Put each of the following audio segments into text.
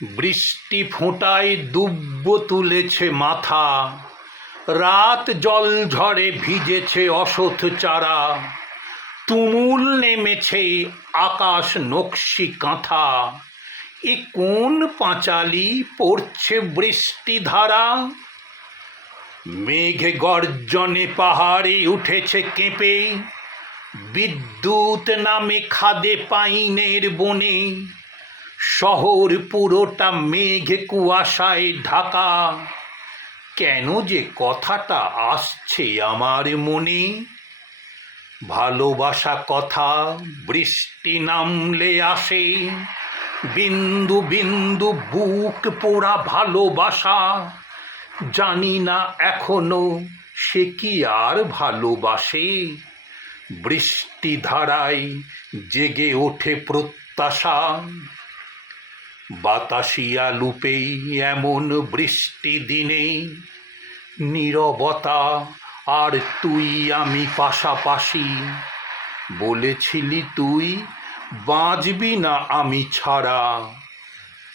বৃষ্টি ফোঁটায় দুব্ব তুলেছে মাথা, রাত জল ঝড়ে ভিজেছে অসথ চারা, তুমুল নেমেছে আকাশ নকশি কাঁথা। এ কোন পাঁচালি পড়ছে বৃষ্টি ধারা? মেঘ গর্জনে পাহাড়ে উঠেছে কেঁপে, বিদ্যুৎ নামে খাদে পাইনের বনে। শহর পুরোটা মেঘ কুয়াশায় ঢাকা, কেন যে কথাটা আসছে আমার মনে। ভালোবাসা কথা বৃষ্টি নামলে আসে, বিন্দু বিন্দু বুক পোড়া ভালোবাসা। জানি না এখনো সে কি আর ভালোবাসে। বৃষ্টি ধারায় জেগে ওঠে প্রত্যাশা, বাতাসিয়া লুপেই এমন বৃষ্টি দিনে। নীরবতা আর তুই আমি পাশাপাশি, বলেছিলি তুই বাঁচবি না আমি ছাড়া।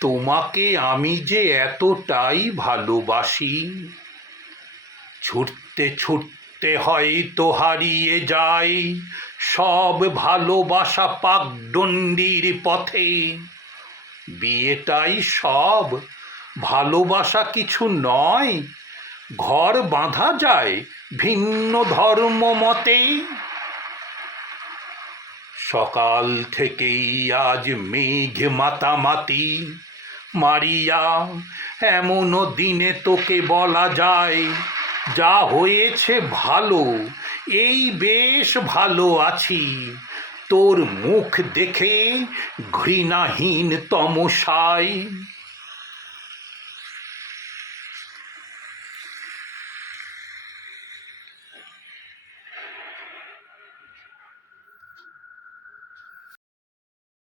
তোমাকে আমি যে এতটাই ভালোবাসি। ছুটতে ছুটতে হয়তো হারিয়ে যায় সব ভালোবাসা পাকডণ্ডির পথে। বিয়েটাই সব, ভালোবাসা কিছু নয়। ঘর বাঁধা যায় ভিন্ন ধর্ম মতে। সকাল থেকেই আজ মেঘ মাতামাতি মারিয়া, এমনও দিনে তোকে বলা যায় যা হয়েছে ভালো, এই বেশ ভালো আছি। তোর মুখ দেখে ঘৃণাহীন তমসায়